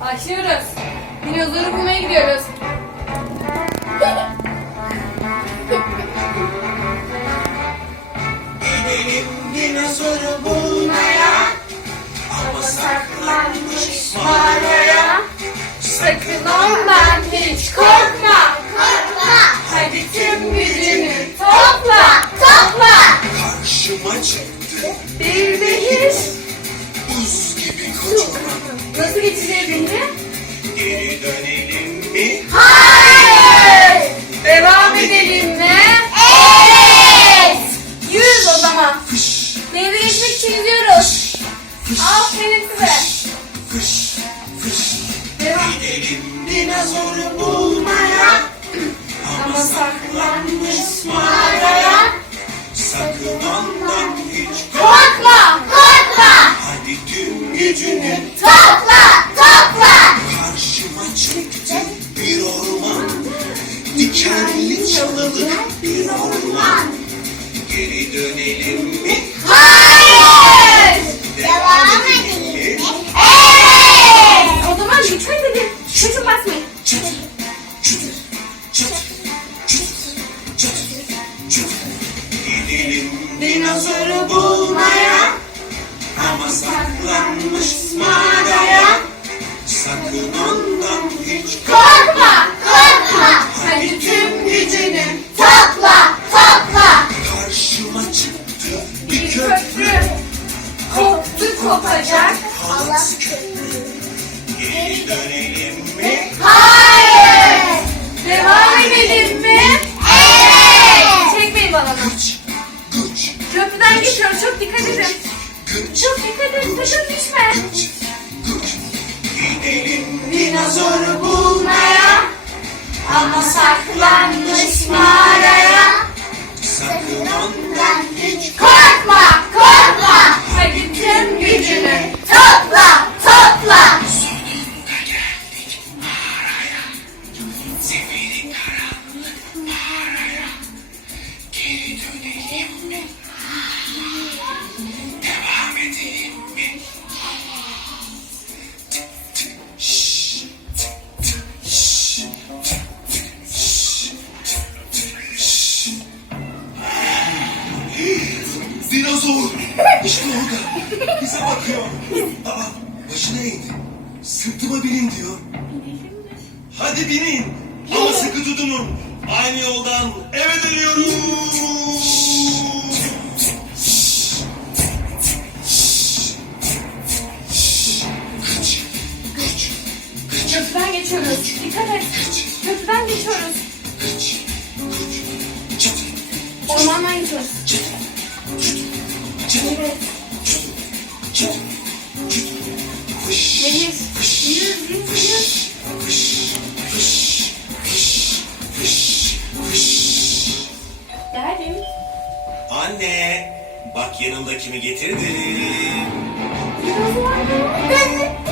Başlıyoruz. Dinozoru bulmaya gidiyoruz. Dinozoru bulmaya ama saklanmış mağaraya. Sakın ondan hiç korkma. Korkma, Hadi tüm gücünü topla. Topla. karşıma çıktı Bir de Geri dönelim mi? Hayır. Devam edelim mi? Evet. Yürüz o zaman. Denize geçmek için yüzüyoruz. Aferin size. fış, fış. Devam. Gidelim dinozoru bulmaya ama saklanmış mağaraya. Sakın ondan hiç korkma. Korkma. Hadi tüm gücünü. Topla. Çıktı bir orman Dikenli çalılı bir orman Geri dönelim mi? Hayır. Devam edelim mi? Evet. O zaman dikkat edin. Çocuk basmayın. Çıt, çıt, çıt, çıt, çıt, çıt. Gidelim dinozoru bulmaya Ama saklanmış mağaraya Sakın ondan hiç Korkma. Korkma. Hadi tüm gücünü topla. Topla. Karşıma çıktı bir köprü. Koptu kopacak. Halat köprü Geri dönelim Ama Dinozor! İşte orada. Bize bakıyor. Aa, başına eğdi. Sırtıma binin diyor. Hadi binin. Ama sıkı tutunun. Aynı yoldan eve dönüyoruz. Köprüden geçiyoruz. Dikkat et. Köprüden geçiyoruz. Ormandan çıt, Evet. Deniz. fış, fış, fış. Geldim. Anne, bak yanımda kimi getirdim. Biraz var mı?